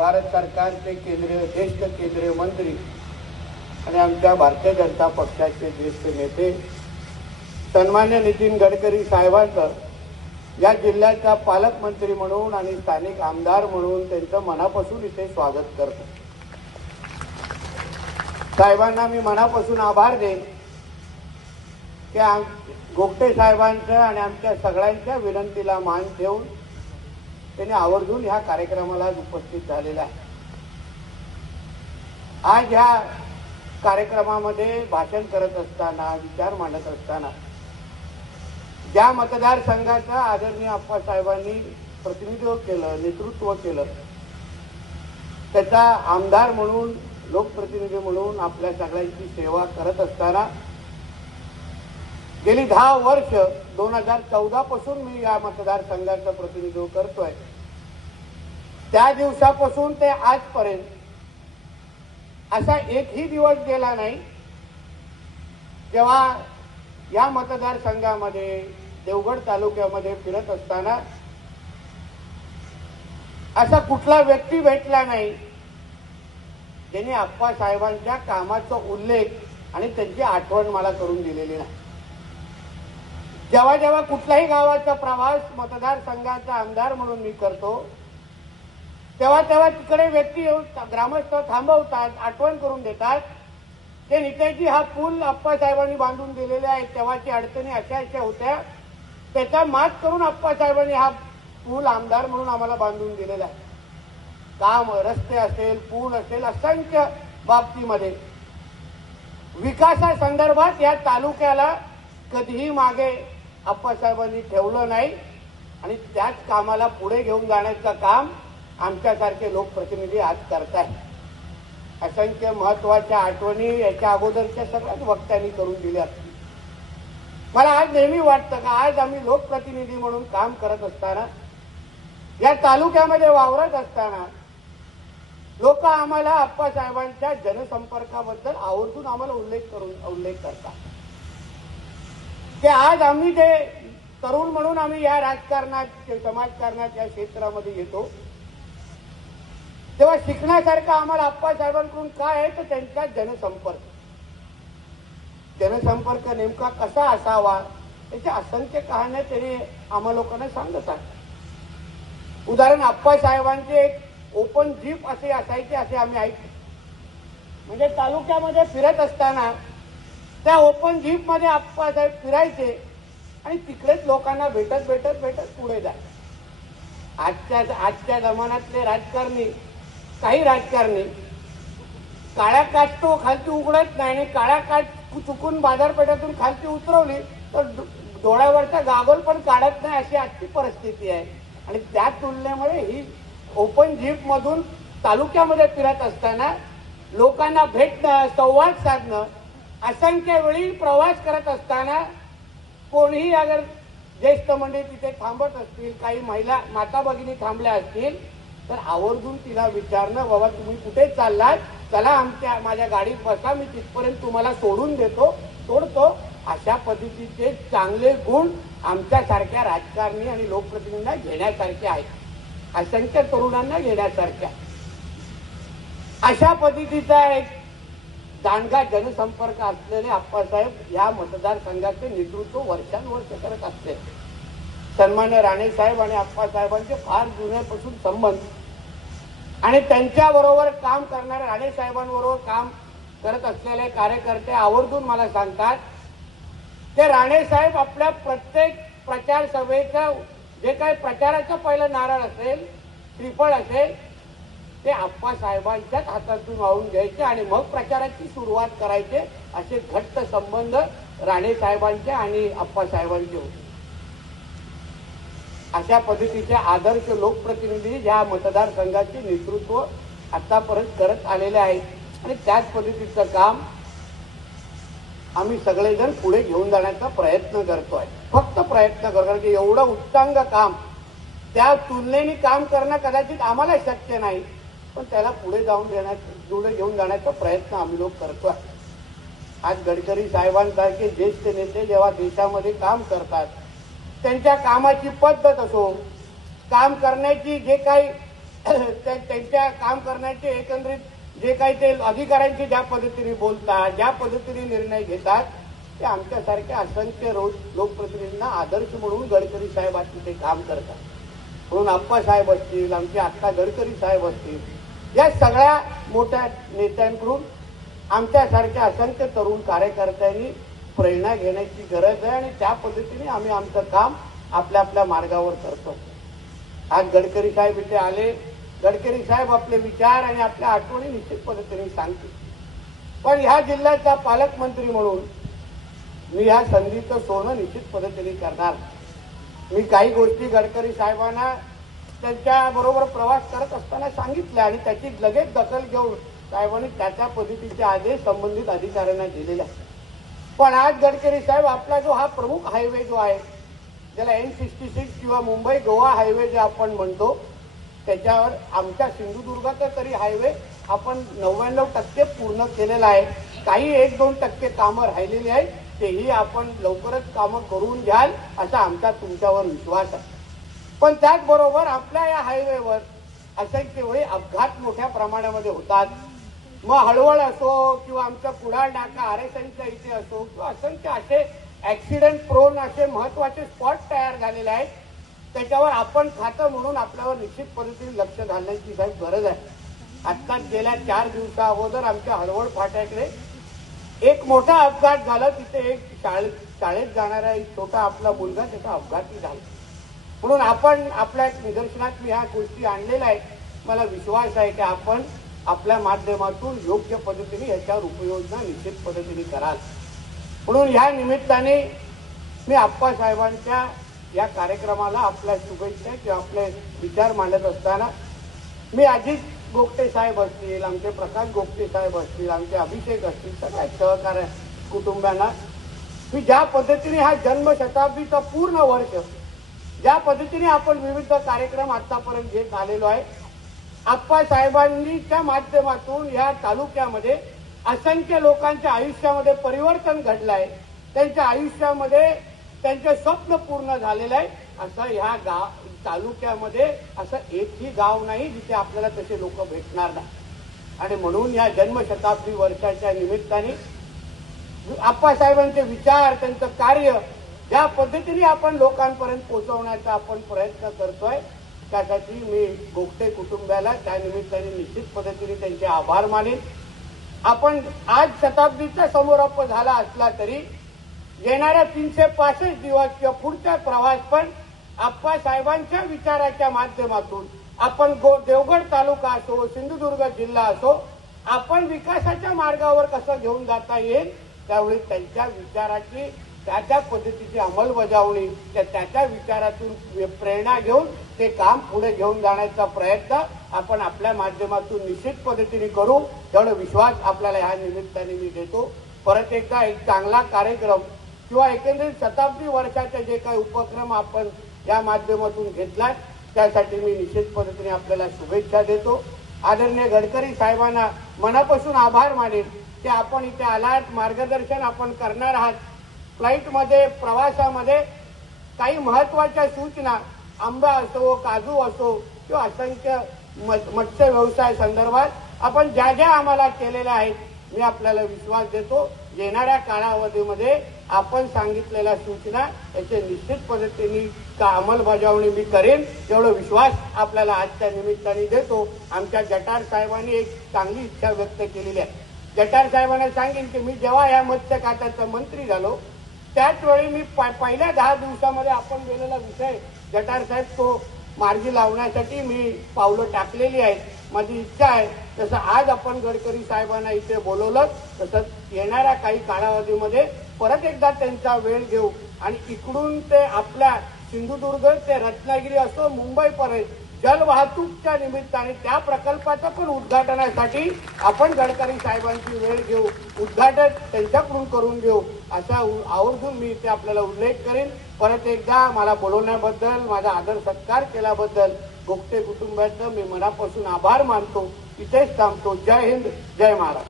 भारत सरकारचे केंद्रीय ज्येष्ठ केंद्रीय मंत्री आणि आमच्या भारतीय जनता पक्षाचे ज्येष्ठ नेते सन्मान्य नितीन गडकरी साहेबांचं या जिल्ह्याचा पालकमंत्री म्हणून आणि स्थानिक आमदार म्हणून त्यांचं मनापासून इथे स्वागत करतो साहेबांना मी मनापासून आभार देईन की आम साहेबांचं आणि आमच्या सगळ्यांच्या विनंतीला मान ठेवून त्यांनी आवर्जून ह्या कार्यक्रमाला उपस्थित झालेला आहे आज ह्या कार्यक्रमामध्ये भाषण करत असताना विचार मांडत असताना ज्या मतदारसंघाचं आदरणीय आप्पासाहेबांनी प्रतिनिधित्व केलं नेतृत्व केलं त्याचा आमदार म्हणून लोकप्रतिनिधी म्हणून आपल्या सगळ्यांची सेवा करत असताना गेली दहा वर्ष दोन हजार चौदा पासून मी या मतदारसंघाचं प्रतिनिधित्व करतोय त्या दिवसापासून ते आजपर्यंत असा एकही दिवस गेला नाही जेव्हा या मतदारसंघामध्ये देवगड तालुक्यामध्ये फिरत असताना असा कुठला व्यक्ती भेटला नाही ज्यांनी आप्पासाहेबांच्या कामाचा उल्लेख आणि त्यांची आठवण मला करून दिलेली नाही जेव्हा जेव्हा कुठल्याही गावाचा प्रवास मतदारसंघाचा आमदार म्हणून मी करतो तेव्हा तेव्हा तिकडे व्यक्ती येऊन ग्रामस्थ थांबवतात आठवण करून देतात ते नितेजी हा पूल आप्पासाहेबांनी बांधून दिलेले आहेत तेव्हाची अडचणी अशा अशा होत्या त्याचा मात करून आप्पासाहेबांनी हा पूल आमदार म्हणून आम्हाला बांधून दिलेला आहे काम रस्ते असेल पूल असेल असंख्य बाबतीमध्ये विकासासंदर्भात या तालुक्याला कधीही मागे आप्पासाहेबांनी ठेवलं नाही आणि त्याच कामाला पुढे घेऊन जाण्याचं काम आमच्यासारखे लोकप्रतिनिधी आज आहेत असंख्य महत्वाच्या आठवणी याच्या अगोदरच्या सगळ्याच वक्त्यांनी करून दिल्या मला आज नेहमी वाटतं का आज आम्ही लोकप्रतिनिधी म्हणून काम करत असताना या तालुक्यामध्ये वावरत असताना लोक आम्हाला आप्पासाहेबांच्या जनसंपर्काबद्दल आवर्जून आम्हाला उल्लेख करून उल्लेख करतात की आज आम्ही ते तरुण म्हणून आम्ही या राजकारणात समाजकारणात या क्षेत्रामध्ये येतो तेव्हा शिकण्यासारखं आम्हाला आप्पासाहेबांकडून काय आहे तर त्यांचा जनसंपर्क जनसंपर्क नेमका कसा असावा याच्या असंख्य कहाण्या त्यांनी आम्हा लोकांना सांगत आहेत उदाहरण आप्पासाहेबांचे एक ओपन जीप असे असायचे असे आम्ही ऐकले म्हणजे तालुक्यामध्ये फिरत असताना त्या ओपन जीप मध्ये आपण फिरायचे आणि तिकडेच लोकांना भेटत भेटत भेटत पुढे जायचे आजच्या आजच्या जमान्यातले राजकारणी काही राजकारणी काळ्या काट तो खालती उघडत नाही आणि काळ्या काट चुकून बाजारपेठातून खालती उतरवली तर डोळ्यावरचा गागोल पण काढत नाही अशी आजची परिस्थिती आहे आणि त्या तुलनेमुळे ही ओपन मधून तालुक्यामध्ये फिरत असताना लोकांना भेटणं संवाद साधणं असंख्य वेळी प्रवास करत असताना कोणीही अगर ज्येष्ठ मंडळी तिथे थांबत असतील काही महिला माता भगिनी थांबल्या असतील तर आवर्जून तिला विचारणं बाबा तुम्ही कुठे चाललात चला आमच्या माझ्या गाडीत बसा मी तिथपर्यंत तुम्हाला सोडून देतो सोडतो अशा पद्धतीचे चांगले गुण आमच्यासारख्या राजकारणी आणि लोकप्रतिनिधींना घेण्यासारखे आहेत असंख्य तरुणांना घेण्यासारख्या अशा पद्धतीचा एक दांडगा जनसंपर्क असलेले आप्पासाहेब या मतदारसंघाचे नेतृत्व वर्षानुवर्ष करत असते सन्मान्य राणे साहेब आणि आप्पासाहेबांचे फार जुन्यापासून संबंध आणि त्यांच्याबरोबर काम करणाऱ्या राणे काम करत असलेले कार्यकर्ते आवर्जून मला सांगतात ते राणे साहेब आपल्या प्रत्येक प्रचार सभेचा जे काही प्रचाराचा पहिला नारळ असेल त्रिफळ असेल ते आप्पासाहेबांच्याच हातातून वाहून घ्यायचे आणि मग प्रचाराची सुरुवात करायचे असे घट्ट संबंध राणे साहेबांचे आणि साहेबांचे होते अशा पद्धतीचे आदर्श लोकप्रतिनिधी या मतदारसंघाचे नेतृत्व आतापर्यंत करत आलेले आहेत आणि त्याच पद्धतीचं काम आम्ही सगळेजण पुढे घेऊन जाण्याचा प्रयत्न करतोय फक्त प्रयत्न करतो कारण की एवढं उत्तांग काम त्या तुलनेने काम करणं कदाचित आम्हाला शक्य नाही पण त्याला पुढे जाऊन देण्या पुढे घेऊन जाण्याचा प्रयत्न आम्ही लोक करतो आहे आज गडकरी साहेबांसारखे ज्येष्ठ नेते जेव्हा देशामध्ये काम करतात त्यांच्या कामाची पद्धत असो काम करण्याची जे काही त्यांच्या काम करण्याचे एकंदरीत जे काही ते अधिकाऱ्यांचे ज्या पद्धतीने बोलतात ज्या पद्धतीने निर्णय घेतात ते आमच्यासारख्या असंख्य रोज लोकप्रतिनिधींना आदर्श म्हणून गडकरी साहेब ते काम करतात म्हणून आप्पासाहेब असतील आमचे आत्ता गडकरी साहेब असतील या सगळ्या मोठ्या नेत्यांकडून आमच्यासारख्या असंख्य तरुण कार्यकर्त्यांनी प्रेरणा घेण्याची गरज आहे आणि त्या पद्धतीने आम्ही आमचं काम आपल्या आपल्या मार्गावर करतो आज गडकरी साहेब इथे आले गडकरी साहेब आपले विचार आणि आपल्या आठवणी निश्चित पद्धतीने सांगतील पण ह्या जिल्ह्याचा पालकमंत्री म्हणून मी ह्या संधीचं सोनं निश्चित पद्धतीने करणार मी काही गोष्टी गडकरी साहेबांना त्यांच्याबरोबर प्रवास करत असताना सांगितलं आणि त्याची लगेच दखल घेऊन साहेबांनी त्याच्या पद्धतीचे आदेश संबंधित अधिकाऱ्यांना दिलेले आहेत पण आज गडकरी साहेब आपला जो हा प्रमुख हायवे जो आहे ज्याला एन सिक्स्टी सिक्स किंवा मुंबई गोवा हायवे जे आपण म्हणतो त्याच्यावर आमच्या सिंधुदुर्गाचा तरी हायवे आपण नव्याण्णव टक्के पूर्ण केलेला आहे काही एक दोन टक्के कामं राहिलेली आहेत तेही आपण लवकरच कामं करून घ्याल असा आमचा तुमच्यावर विश्वास आहे पण त्याचबरोबर आपल्या या हायवेवर असंख्य वेळी अपघात मोठ्या प्रमाणामध्ये होतात मग हळवळ असो किंवा आमचा कुडाळ नाका आरेसनचा इथे असो किंवा असंख्य असे ऍक्सिडेंट प्रोन असे महत्वाचे स्पॉट तयार झालेले आहेत त्याच्यावर आपण खातं म्हणून आपल्यावर निश्चित पद्धतीने लक्ष घालण्याची काही गरज आहे आत्ताच गेल्या चार दिवसा अगोदर आमच्या हळवळ फाट्याकडे एक मोठा अपघात झाला तिथे एक शाळेत शाळेत जाणारा एक छोटा आपला मुलगा त्याचा अपघातही झाला म्हणून आपण आपल्या निदर्शनात मी ह्या गोष्टी आणलेल्या आहेत मला विश्वास आहे की आपण आपल्या माध्यमातून योग्य पद्धतीने याच्यावर उपयोजना निश्चित पद्धतीने कराल म्हणून ह्या निमित्ताने मी आप्पासाहेबांच्या या कार्यक्रमाला आपल्या शुभेच्छा किंवा आपले विचार मांडत असताना मी अजित गोपटे साहेब असतील आमचे प्रकाश गोपटे साहेब असतील आमचे अभिषेक असतील सगळ्या सहकार्य कुटुंबांना मी ज्या पद्धतीने हा जन्मशताब्दीचा पूर्ण वर्ष ज्या पद्धतीने आपण विविध कार्यक्रम आतापर्यंत घेत आलेलो आहे आप्पा माध्यमातून या तालुक्यामध्ये असंख्य लोकांच्या आयुष्यामध्ये परिवर्तन घडलं आहे त्यांच्या आयुष्यामध्ये त्यांचे स्वप्न पूर्ण झालेलं आहे असं ह्या गाव तालुक्यामध्ये असं एकही गाव नाही जिथे आपल्याला तसे लोक भेटणार नाही आणि म्हणून या जन्मशताब्दी वर्षाच्या निमित्ताने आप्पासाहेबांचे विचार त्यांचं कार्य या पद्धतीने आपण लोकांपर्यंत पोहोचवण्याचा आपण प्रयत्न करतोय त्यासाठी मी गोखटे कुटुंबाला त्यानिमित्ताने निश्चित पद्धतीने त्यांचे आभार मानेन आपण आज शताब्दीचा समोरप झाला असला तरी येणाऱ्या तीनशे पासष्ट दिवस किंवा पुढचा प्रवास पण आप्पासाहेबांच्या विचाराच्या माध्यमातून आपण देवगड तालुका असो सिंधुदुर्ग जिल्हा असो आपण विकासाच्या मार्गावर कसं घेऊन जाता येईल त्यावेळी त्यांच्या विचाराची त्या त्या पद्धतीची अंमलबजावणी त्या त्याच्या विचारातून प्रेरणा घेऊन ते काम पुढे घेऊन जाण्याचा प्रयत्न आपण आपल्या माध्यमातून निश्चित पद्धतीने करू तेवढा विश्वास आपल्याला ह्या निमित्ताने मी देतो परत एकदा एक चांगला कार्यक्रम किंवा एकंदरीत शताब्दी वर्षाचे जे काही उपक्रम आपण या माध्यमातून घेतलाय त्यासाठी मी निश्चित पद्धतीने आपल्याला शुभेच्छा देतो आदरणीय गडकरी साहेबांना मनापासून आभार मानेन की आपण इथे आलात मार्गदर्शन आपण करणार आहात फ्लाईटमध्ये प्रवासामध्ये काही महत्वाच्या सूचना आंबा असो काजू असो किंवा असंख्य मत्स्य व्यवसाय संदर्भात आपण ज्या ज्या आम्हाला केलेल्या आहेत मी आपल्याला विश्वास देतो येणाऱ्या कालावधीमध्ये आपण सांगितलेल्या सूचना याचे निश्चित पद्धतीने का अंमलबजावणी मी करेन तेवढा विश्वास आपल्याला आजच्या निमित्ताने देतो आमच्या जटार साहेबांनी एक चांगली इच्छा व्यक्त केलेली आहे जटार साहेबांना सांगेन की मी जेव्हा या मत्स्य खात्याचा मंत्री झालो त्याच वेळी मी पहिल्या दहा दिवसामध्ये आपण गेलेला विषय जटार साहेब तो मार्गी लावण्यासाठी मी पावलं टाकलेली आहेत माझी इच्छा आहे तसं आज आपण गडकरी साहेबांना इथे बोलवलं तसं येणाऱ्या काही कालावधीमध्ये परत एकदा त्यांचा वेळ घेऊ आणि इकडून ते आपल्या सिंधुदुर्ग ते रत्नागिरी असो मुंबईपर्यंत जलवाहतूकच्या निमित्ताने त्या प्रकल्पाचं पण उद्घाटनासाठी आपण गडकरी साहेबांची वेळ घेऊ उद्घाटन त्यांच्याकडून करून घेऊ असा आवर्जून मी इथे आपल्याला उल्लेख करेन परत एकदा मला बोलवण्याबद्दल माझा आदर सत्कार केल्याबद्दल गोपटे कुटुंबाचं मी मनापासून आभार मानतो इथेच थांबतो जय हिंद जय महाराष्ट्र